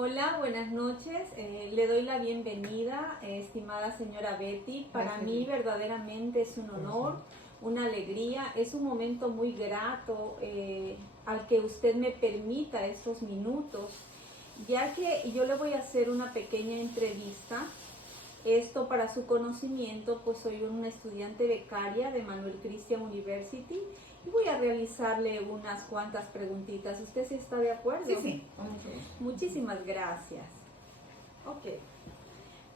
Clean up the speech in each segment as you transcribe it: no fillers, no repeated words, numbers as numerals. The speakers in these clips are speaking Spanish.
Hola, buenas noches. Le doy la bienvenida, estimada señora Betty. Para mí verdaderamente es un honor, una alegría, es un momento muy grato al que usted me permita estos minutos, ya que yo le voy a hacer una pequeña entrevista. Esto para su conocimiento, pues soy una estudiante becaria de Manuel Christian University y voy a realizarle unas cuantas preguntitas. ¿Usted sí está de acuerdo? Sí, con mucho gusto. Muchísimas gracias. Ok.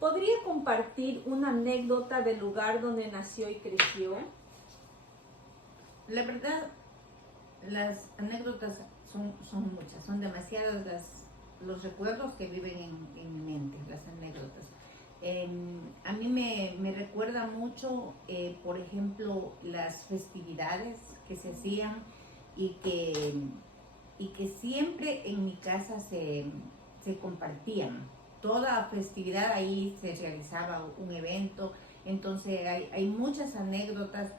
¿Podría compartir una anécdota del lugar donde nació y creció? La verdad, las anécdotas son muchas, son demasiadas los recuerdos que viven en mi mente, las anécdotas. A mí me recuerda mucho, por ejemplo, las festividades que se hacían y que siempre en mi casa se compartían. Toda festividad ahí se realizaba un evento, entonces hay muchas anécdotas,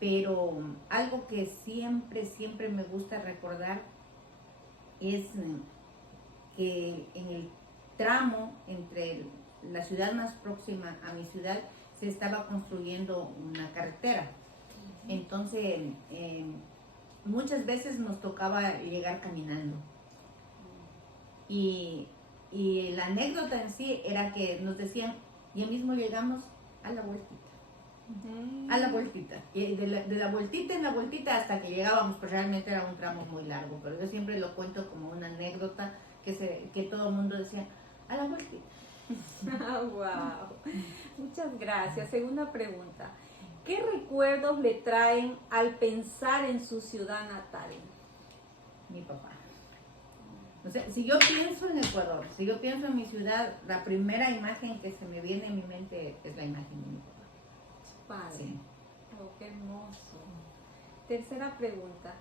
pero algo que siempre me gusta recordar es que en el tramo entre la ciudad más próxima a mi ciudad se estaba construyendo una carretera. Entonces, muchas veces nos tocaba llegar caminando. Y la anécdota en sí era que nos decían, ya mismo llegamos a la vueltita. A la vueltita. Y de la vueltita en la vueltita hasta que llegábamos, pues realmente era un tramo muy largo. Pero yo siempre lo cuento como una anécdota que todo el mundo decía, a la vueltita. Wow. Muchas gracias. Segunda pregunta. ¿Qué recuerdos le traen al pensar en su ciudad natal? Mi papá. O sea, si yo pienso en Ecuador, si yo pienso en mi ciudad, la primera imagen que se me viene en mi mente es la imagen de mi papá. Padre. Sí. Oh, qué hermoso. Tercera pregunta.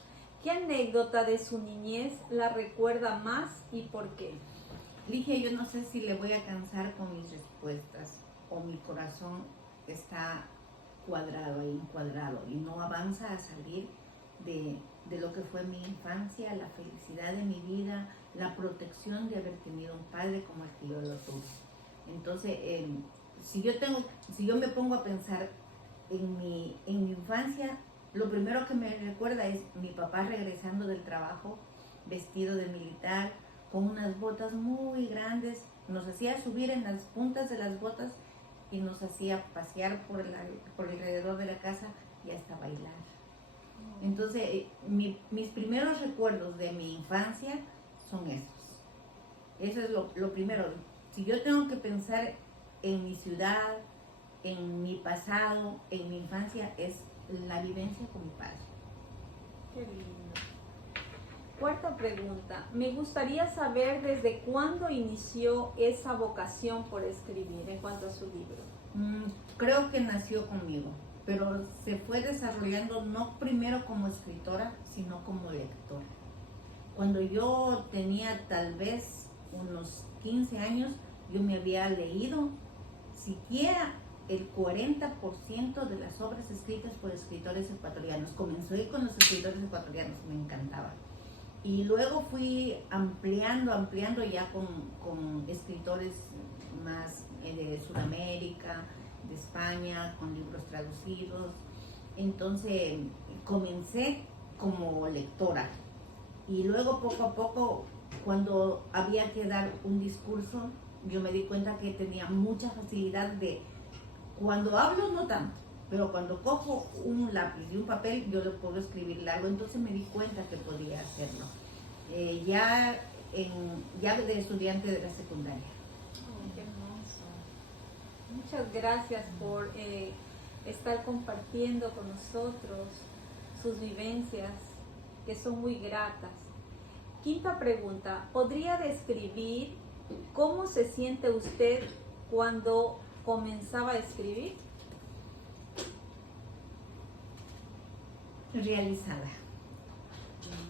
¿Qué anécdota de su niñez la recuerda más y por qué? Ligia, yo no sé si le voy a cansar con mis respuestas o mi corazón está cuadrado e encuadrado y no avanza a salir de lo que fue mi infancia, la felicidad de mi vida, la protección de haber tenido un padre como el que yo lo tuve. Entonces, si yo me pongo a pensar en mi infancia, lo primero que me recuerda es mi papá regresando del trabajo, vestido de militar, con unas botas muy grandes, nos hacía subir en las puntas de las botas y nos hacía pasear por alrededor de la casa y hasta bailar. Entonces, mis primeros recuerdos de mi infancia son esos. Eso es lo primero. Si yo tengo que pensar en mi ciudad, en mi pasado, en mi infancia, es la vivencia con mi padre. Qué lindo. Cuarta pregunta. Me gustaría saber desde cuándo inició esa vocación por escribir en cuanto a su libro. Creo que nació conmigo, pero se fue desarrollando no primero como escritora, sino como lectora. Cuando yo tenía tal vez unos 15 años, yo me había leído siquiera el 40% de las obras escritas por escritores ecuatorianos. Comencé con los escritores ecuatorianos, me encantaba. Y luego fui ampliando ya con escritores más de Sudamérica, de España, con libros traducidos. Entonces comencé como lectora y luego poco a poco, cuando había que dar un discurso, yo me di cuenta que tenía mucha facilidad cuando hablo no tanto, pero cuando cojo un lápiz y un papel yo lo puedo escribir largo, entonces me di cuenta que podía hacerlo. Ya de estudiante de la secundaria. Oh, qué hermoso. Muchas gracias por estar compartiendo con nosotros sus vivencias, que son muy gratas. Quinta pregunta. ¿Podría describir cómo se siente usted cuando comenzaba a escribir? Realizada.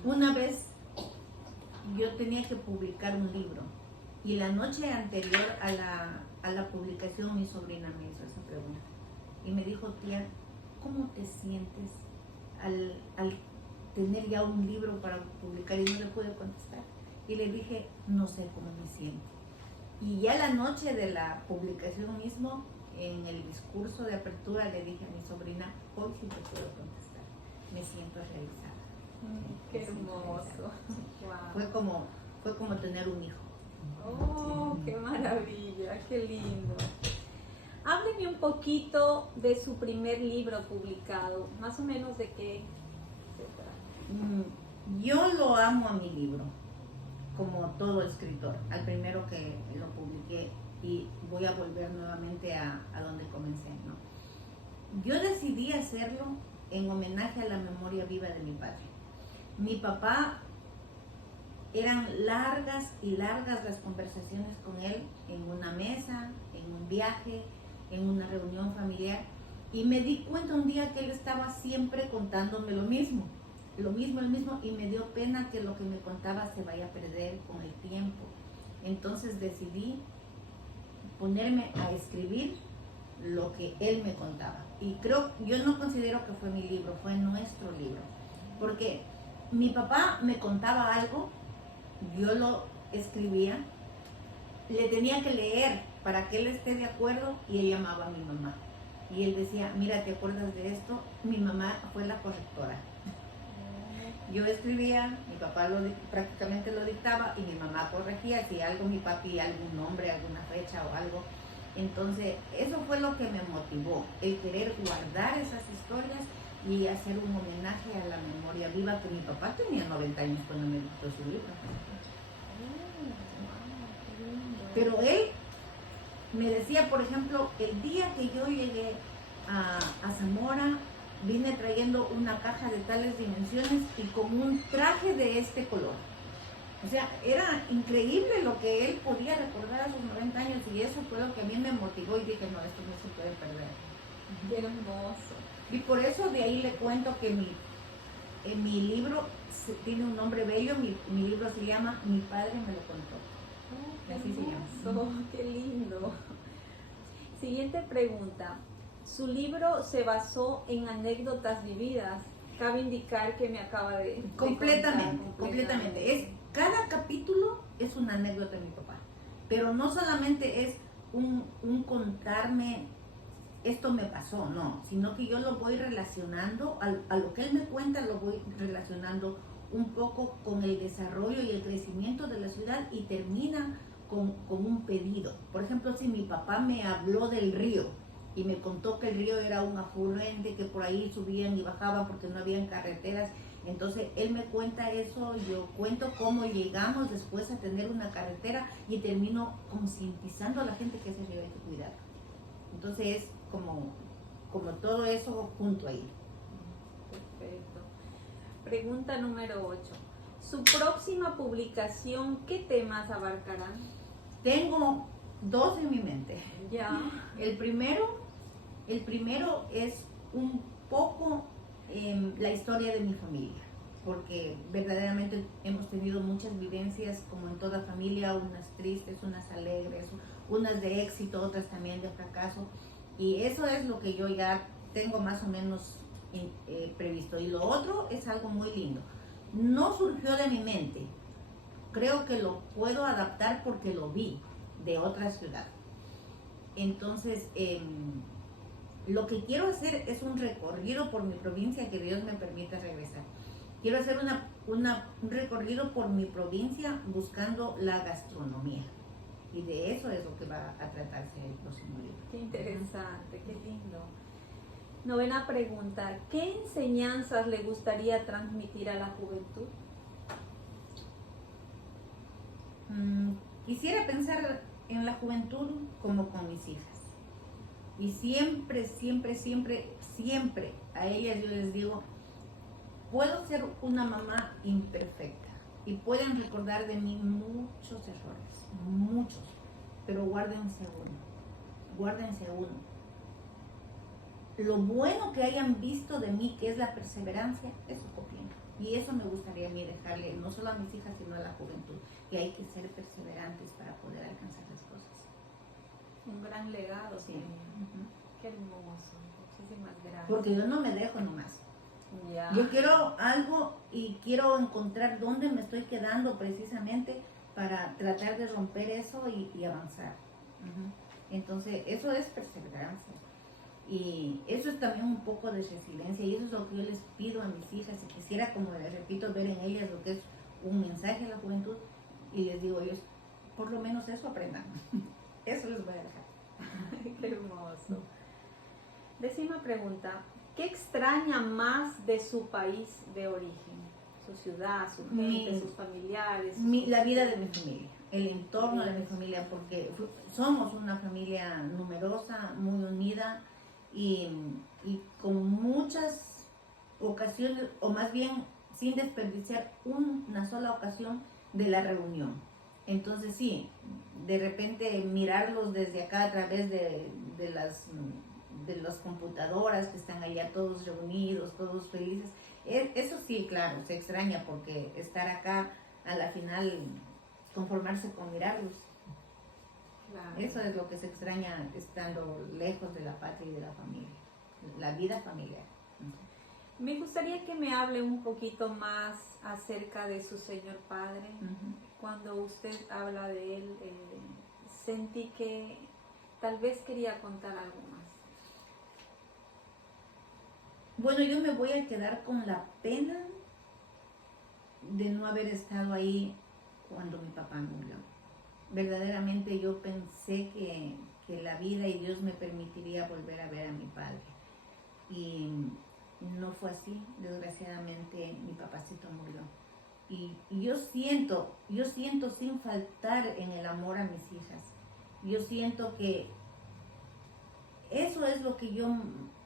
Una vez yo tenía que publicar un libro y la noche anterior a la publicación mi sobrina me hizo esa pregunta y me dijo, tía, ¿cómo te sientes al tener ya un libro para publicar? Y no le pude contestar. Y le dije, no sé cómo me siento. Y ya la noche de la publicación mismo, en el discurso de apertura, le dije a mi sobrina, hoy sí te puedo contestar, me siento realizada. Qué hermoso. Sí. Wow. Fue como tener un hijo. Oh, qué maravilla, qué lindo. Hábleme un poquito de su primer libro publicado, más o menos de qué se trata. Yo lo amo a mi libro, como todo escritor, al primero que lo publiqué, y voy a volver nuevamente a donde comencé, ¿no? Yo decidí hacerlo en homenaje a la memoria viva de mi padre. Mi papá, eran largas y largas las conversaciones con él en una mesa, en un viaje, en una reunión familiar, y me di cuenta un día que él estaba siempre contándome lo mismo, y me dio pena que lo que me contaba se vaya a perder con el tiempo. Entonces decidí ponerme a escribir lo que él me contaba. Y yo no considero que fue mi libro, fue nuestro libro, porque mi papá me contaba algo, yo lo escribía, le tenía que leer para que él esté de acuerdo, y él llamaba a mi mamá. Y él decía, mira, ¿te acuerdas de esto? Mi mamá fue la correctora. Yo escribía, mi papá prácticamente lo dictaba, y mi mamá corregía, si algo, mi papi, algún nombre, alguna fecha o algo. Entonces, eso fue lo que me motivó, el querer guardar esas historias y hacer un homenaje a la memoria viva, que mi papá tenía 90 años cuando me dictó su libro. Pero él me decía, por ejemplo, el día que yo llegué a Zamora, vine trayendo una caja de tales dimensiones y con un traje de este color. O sea, era increíble lo que él podía recordar a sus 90 años, y eso fue lo que a mí me motivó, y dije, no, esto no se puede perder. Qué hermoso. Y por eso de ahí le cuento que en mi libro tiene un nombre bello, mi libro se llama Mi padre me lo contó. Qué Así se llama. qué lindo. Siguiente pregunta. Su libro se basó en anécdotas vividas. Cabe indicar que me acaba de Completamente. contar. Cada capítulo es una anécdota de mi papá. Pero no solamente es un contarme, esto me pasó, no, sino que yo lo voy relacionando, a lo que él me cuenta, lo voy relacionando un poco con el desarrollo y el crecimiento de la ciudad, y termina con un pedido. Por ejemplo, si mi papá me habló del río y me contó que el río era un afluente, que por ahí subían y bajaban porque no habían carreteras, entonces él me cuenta eso, yo cuento cómo llegamos después a tener una carretera, y termino concientizando a la gente que ese río hay que cuidar. Entonces es como todo eso junto ahí. Perfecto. Pregunta número 8. ¿Su próxima publicación qué temas abarcará? Tengo dos en mi mente. Ya. El primero es un poco la historia de mi familia, porque verdaderamente hemos tenido muchas vivencias, como en toda familia, unas tristes, unas alegres, unas de éxito, otras también de fracaso, y eso es lo que yo ya tengo más o menos previsto. Y lo otro es algo muy lindo, no surgió de mi mente, creo que lo puedo adaptar porque lo vi de otra ciudad. Entonces, lo que quiero hacer es un recorrido por mi provincia, que Dios me permita regresar. Quiero hacer un recorrido por mi provincia buscando la gastronomía. Y de eso es lo que va a tratarse el próximo libro. Qué interesante, qué lindo. Novena pregunta. ¿Qué enseñanzas le gustaría transmitir a la juventud? Quisiera pensar en la juventud como con mis hijas. Y siempre a ellas yo les digo, puedo ser una mamá imperfecta y pueden recordar de mí muchos errores, muchos, pero guárdense uno. Lo bueno que hayan visto de mí, que es la perseverancia, eso copien. Y eso me gustaría a mí dejarle, no solo a mis hijas, sino a la juventud, que hay que ser perseverantes para poder alcanzar las cosas. Un gran legado. Sí. Qué hermoso. Muchísimas gracias. Porque yo no me dejo nomás. Ya. Yo quiero algo y quiero encontrar dónde me estoy quedando precisamente para tratar de romper eso y avanzar. Entonces, eso es perseverancia. Y eso es también un poco de resiliencia y eso es lo que yo les pido a mis hijas y quisiera, como les repito, ver en ellas lo que es un mensaje a la juventud y les digo yo, por lo menos eso aprendan. Eso les voy a dejar. Qué hermoso. 10ª pregunta. ¿Qué extraña más de su país de origen? Su ciudad, su gente, sus familiares. La vida de mi familia, el entorno de mi familia, porque somos una familia numerosa, muy unida y con muchas ocasiones, o más bien sin desperdiciar una sola ocasión de la reunión. Entonces sí, de repente mirarlos desde acá a través de las computadoras que están allá todos reunidos, todos felices, eso sí, claro, se extraña porque estar acá a la final conformarse con mirarlos. Claro. Eso es lo que se extraña estando lejos de la patria y de la familia, la vida familiar. Me gustaría que me hable un poquito más acerca de su Señor Padre. Cuando usted habla de Él, sentí que tal vez quería contar algo más. Bueno, yo me voy a quedar con la pena de no haber estado ahí cuando mi papá murió. Verdaderamente yo pensé que la vida y Dios me permitiría volver a ver a mi padre. Y no fue así, desgraciadamente mi papacito murió. Y yo siento sin faltar en el amor a mis hijas. Yo siento que eso es lo que yo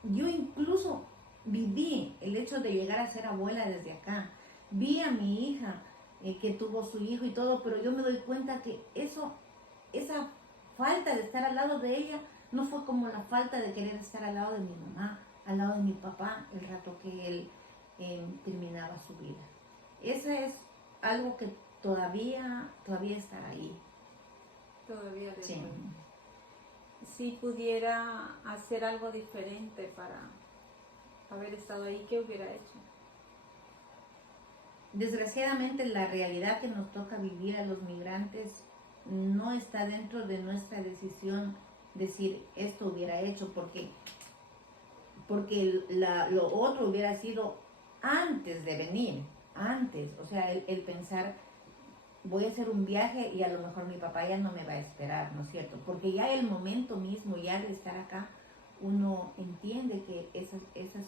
incluso viví, el hecho de llegar a ser abuela desde acá. Vi a mi hija que tuvo su hijo y todo, pero yo me doy cuenta que esa falta de estar al lado de ella no fue como la falta de querer estar al lado de mi mamá, al lado de mi papá, el rato que él terminaba su vida. Eso es algo que todavía está ahí. Todavía le sí. duele. Si pudiera hacer algo diferente para haber estado ahí, ¿qué hubiera hecho? Desgraciadamente la realidad que nos toca vivir a los migrantes no está dentro de nuestra decisión decir esto hubiera hecho, porque lo otro hubiera sido antes de venir, o sea, el pensar voy a hacer un viaje y a lo mejor mi papá ya no me va a esperar, ¿no es cierto? Porque ya el momento mismo ya de estar acá, uno entiende que esos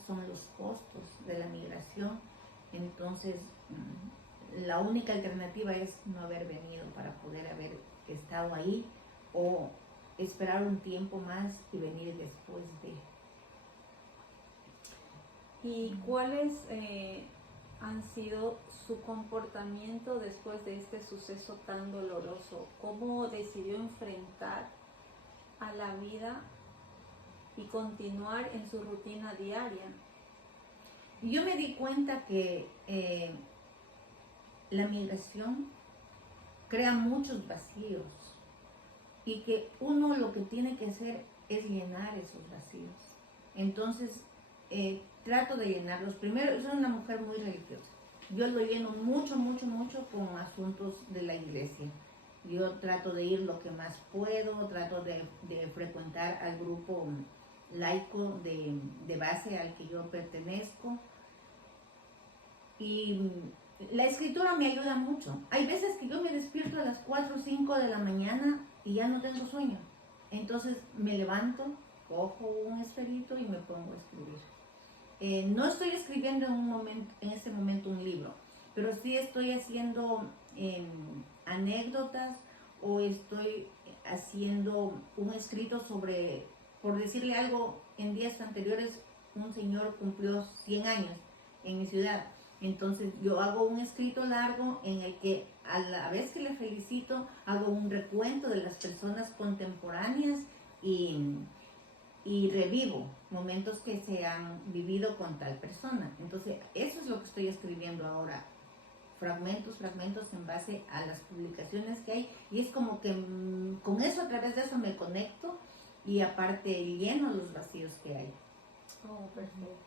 son los costos de la migración. Entonces, la única alternativa es no haber venido para poder haber estado ahí o esperar un tiempo más y venir después de. ¿Y cuáles han sido su comportamiento después de este suceso tan doloroso? ¿Cómo decidió enfrentar a la vida y continuar en su rutina diaria? Yo me di cuenta que la migración crea muchos vacíos y que uno lo que tiene que hacer es llenar esos vacíos. Entonces, trato de llenarlos. Primero, soy una mujer muy religiosa. Yo lo lleno mucho con asuntos de la iglesia. Yo trato de ir lo que más puedo, trato de frecuentar al grupo laico de base al que yo pertenezco. Y la escritura me ayuda mucho. Hay veces que yo me despierto a las 4 o 5 de la mañana y ya no tengo sueño. Entonces me levanto, cojo un esferito y me pongo a escribir. No estoy escribiendo en este momento un libro, pero sí estoy haciendo anécdotas o estoy haciendo un escrito sobre, por decirle algo, en días anteriores un señor cumplió 100 años en mi ciudad. Entonces yo hago un escrito largo en el que a la vez que le felicito hago un recuento de las personas contemporáneas y revivo momentos que se han vivido con tal persona. Entonces eso es lo que estoy escribiendo ahora, fragmentos en base a las publicaciones que hay, y es como que con eso, a través de eso me conecto y aparte lleno los vacíos que hay. Oh, perfecto.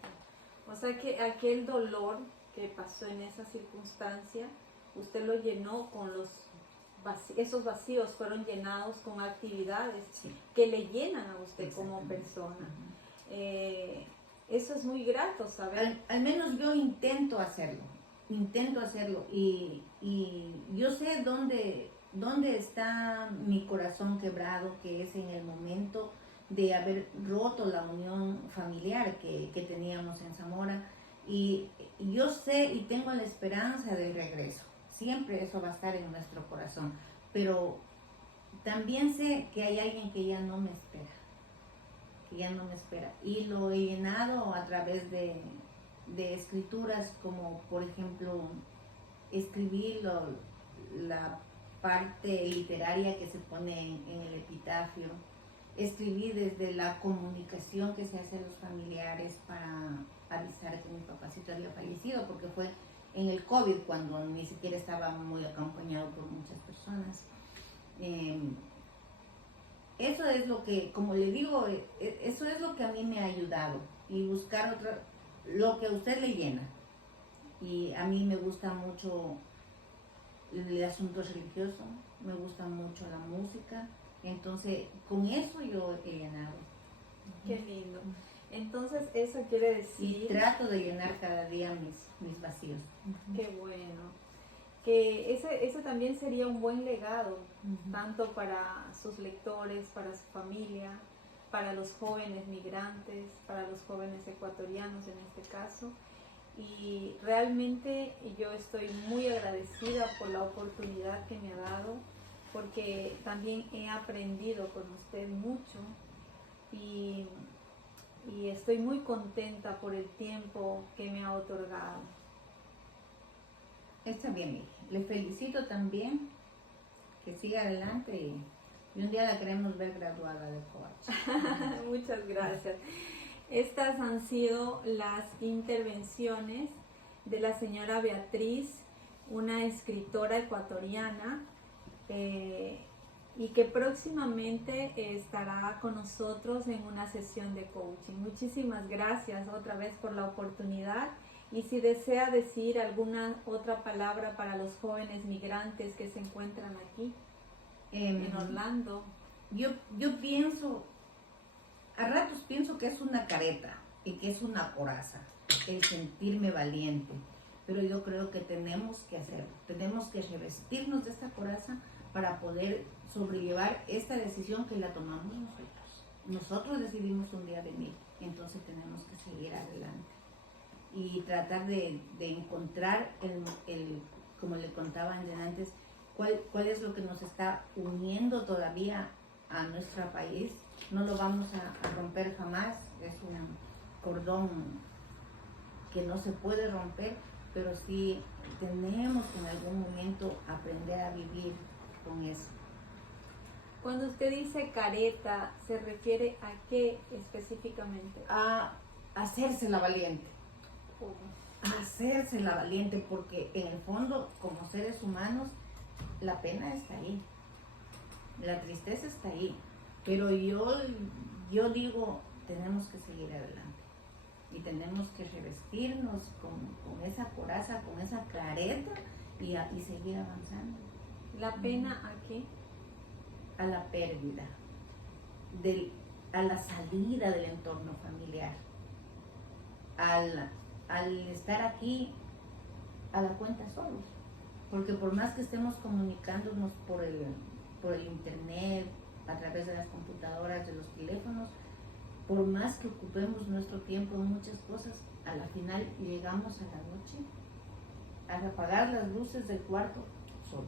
O sea que aquel dolor que pasó en esa circunstancia, usted lo llenó con esos vacíos fueron llenados con actividades Sí. que le llenan a usted como persona. Eso es muy grato saber. Al menos yo intento hacerlo y yo sé dónde está mi corazón quebrado, que es en el momento de haber roto la unión familiar que teníamos en Zamora, y yo sé y tengo la esperanza del regreso. Siempre eso va a estar en nuestro corazón, pero también sé que hay alguien que ya no me espera, y lo he llenado a través de escrituras, como por ejemplo escribir la parte literaria que se pone en el epitafio. Escribí desde la comunicación que se hace a los familiares para avisar que mi papacito había fallecido, porque fue en el COVID, cuando ni siquiera estaba muy acompañado por muchas personas. Eso es lo que, como le digo, eso es lo que a mí me ha ayudado, y buscar lo que a usted le llena. Y a mí me gusta mucho el asunto religioso, me gusta mucho la música, entonces con eso yo he llenado. Qué lindo. Entonces eso quiere decir... Y trato de llenar cada día mis vacíos. Qué bueno. Que ese también sería un buen legado, tanto para sus lectores, para su familia, para los jóvenes migrantes, para los jóvenes ecuatorianos en este caso. Y realmente yo estoy muy agradecida por la oportunidad que me ha dado, porque también he aprendido con usted mucho y estoy muy contenta por el tiempo que me ha otorgado. Está bien, mire. Le felicito también, que siga adelante, y un día la queremos ver graduada de coach. Muchas gracias. Estas han sido las intervenciones de la señora Beatriz, una escritora ecuatoriana, y que próximamente estará con nosotros en una sesión de coaching. Muchísimas gracias otra vez por la oportunidad, y si desea decir alguna otra palabra para los jóvenes migrantes que se encuentran aquí en Orlando. Yo pienso, a ratos pienso que es una careta y que es una coraza el sentirme valiente, pero yo creo que tenemos que hacerlo, tenemos que revestirnos de esta coraza para poder sobrellevar esta decisión que la tomamos nosotros. Nosotros decidimos un día venir, entonces tenemos que seguir adelante y tratar de encontrar como le contaba antes, cuál es lo que nos está uniendo todavía a nuestro país. No lo vamos a romper jamás, es un cordón que no se puede romper, pero sí tenemos que en algún momento aprender a vivir con eso. Cuando usted dice careta, ¿se refiere a qué específicamente? A hacerse la valiente. A hacerse la valiente, porque en el fondo, como seres humanos, la pena está ahí, la tristeza está ahí, pero yo digo, tenemos que seguir adelante y tenemos que revestirnos con esa coraza, con esa careta, y seguir avanzando. ¿La pena a qué? A la pérdida, a la salida del entorno familiar, al estar aquí a la cuenta solos, porque por más que estemos comunicándonos por el internet, a través de las computadoras, de los teléfonos, por más que ocupemos nuestro tiempo en muchas cosas, a la final llegamos a la noche a apagar las luces del cuarto solos,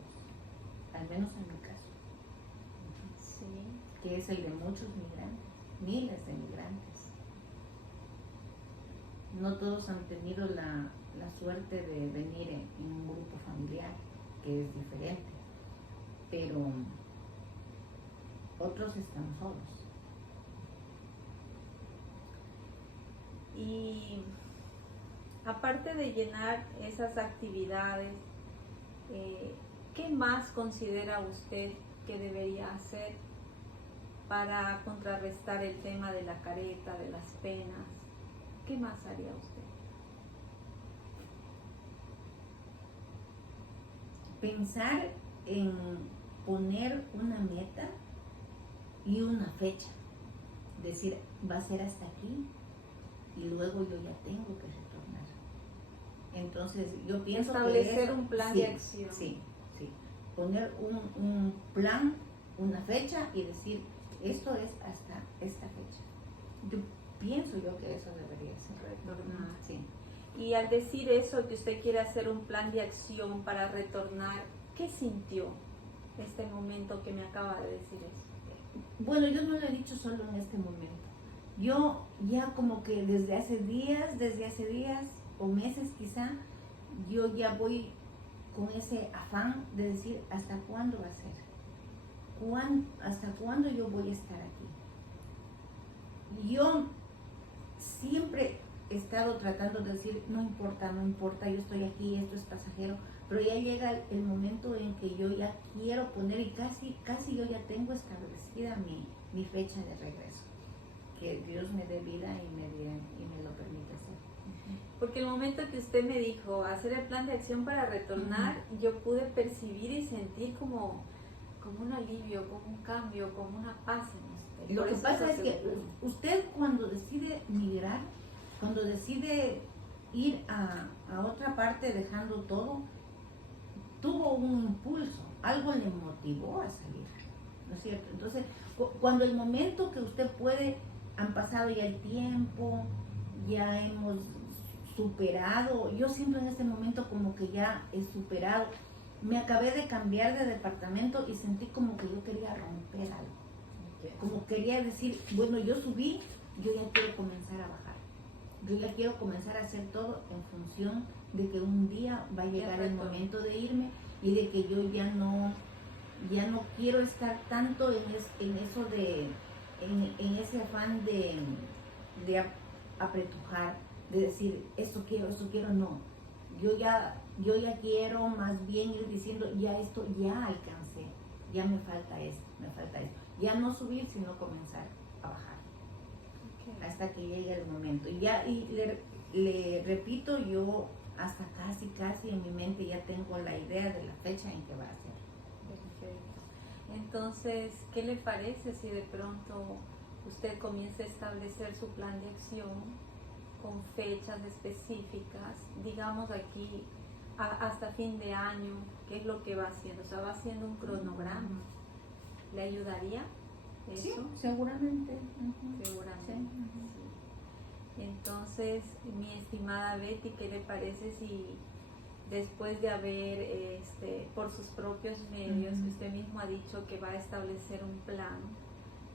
al menos en mi caso, Sí. que es el de muchos migrantes, miles de migrantes. No todos han tenido la suerte de venir en un grupo familiar, que es diferente, pero otros están solos. Y aparte de llenar esas actividades, ¿qué más considera usted que debería hacer para contrarrestar el tema de la careta, de las penas? ¿Qué más haría usted? pensar en poner una meta y una fecha. Decir, va a ser hasta aquí y luego yo ya tengo que retornar. Entonces yo pienso establecer que un plan de acción. Sí. Poner un plan, una fecha y decir, esto es hasta esta fecha. Yo pienso que eso debería ser. Retornar. Sí. Y al decir eso, que usted quiere hacer un plan de acción para retornar, ¿qué sintió este momento que me acaba de decir eso? Bueno, yo no lo he dicho solo en este momento. Yo ya como que desde hace días o meses quizá, yo ya voy con ese afán de decir, ¿hasta cuándo va a ser? ¿Hasta cuándo yo voy a estar aquí? Yo siempre he estado tratando de decir, no importa, yo estoy aquí, esto es pasajero, pero ya llega el momento en que yo ya quiero poner, y casi yo ya tengo establecida mi fecha de regreso. Que Dios me dé vida y me lo permita hacer. Porque el momento que usted me dijo hacer el plan de acción para retornar, yo pude percibir y sentir como un alivio, como un cambio, como una paz en usted. Lo que pasa es que usted cuando decide migrar, cuando decide ir a otra parte dejando todo, tuvo un impulso, algo le motivó a salir, ¿no es cierto? Entonces, cuando el momento que usted puede, han pasado ya el tiempo, ya hemos superado, yo siento en este momento como que ya he superado, me acabé de cambiar de departamento y sentí como que yo quería romper algo, como quería decir, bueno, yo subí, yo ya quiero comenzar a bajar, yo ya quiero comenzar a hacer todo en función de que un día va a llegar el momento de irme y de que yo ya no quiero estar tanto en eso en ese afán de apretujar, de decir esto quiero, no. Yo ya quiero más bien ir diciendo, ya esto ya alcancé, ya me falta esto. Ya no subir, sino comenzar a bajar. Okay. Hasta que llegue el momento. Y le repito, yo hasta casi en mi mente ya tengo la idea de la fecha en que va a ser. Perfecto. Entonces, ¿qué le parece si de pronto usted comienza a establecer su plan de acción con fechas específicas, digamos aquí hasta fin de año, qué es lo que va haciendo? O sea, va haciendo un cronograma. ¿Le ayudaría eso? Sí, seguramente. Seguramente. Sí. Entonces, mi estimada Betty, ¿qué le parece si después de haber, por sus propios medios, usted mismo ha dicho que va a establecer un plan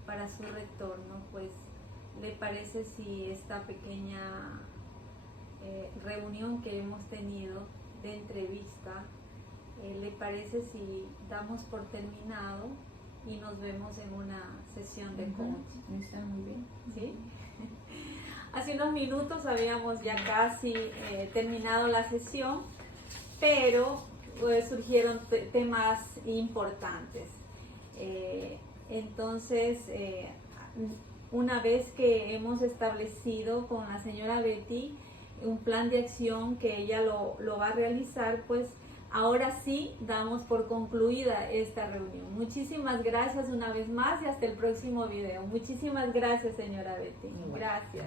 para su retorno, pues, ¿le parece si esta pequeña reunión que hemos tenido de entrevista, le parece si damos por terminado y nos vemos en una sesión de coaching? Está muy bien. ¿Sí? Hace unos minutos habíamos ya casi terminado la sesión, pero surgieron temas importantes. Entonces, una vez que hemos establecido con la señora Betty un plan de acción que ella lo va a realizar, pues ahora sí damos por concluida esta reunión. Muchísimas gracias una vez más y hasta el próximo video. Muchísimas gracias, señora Betty. Gracias.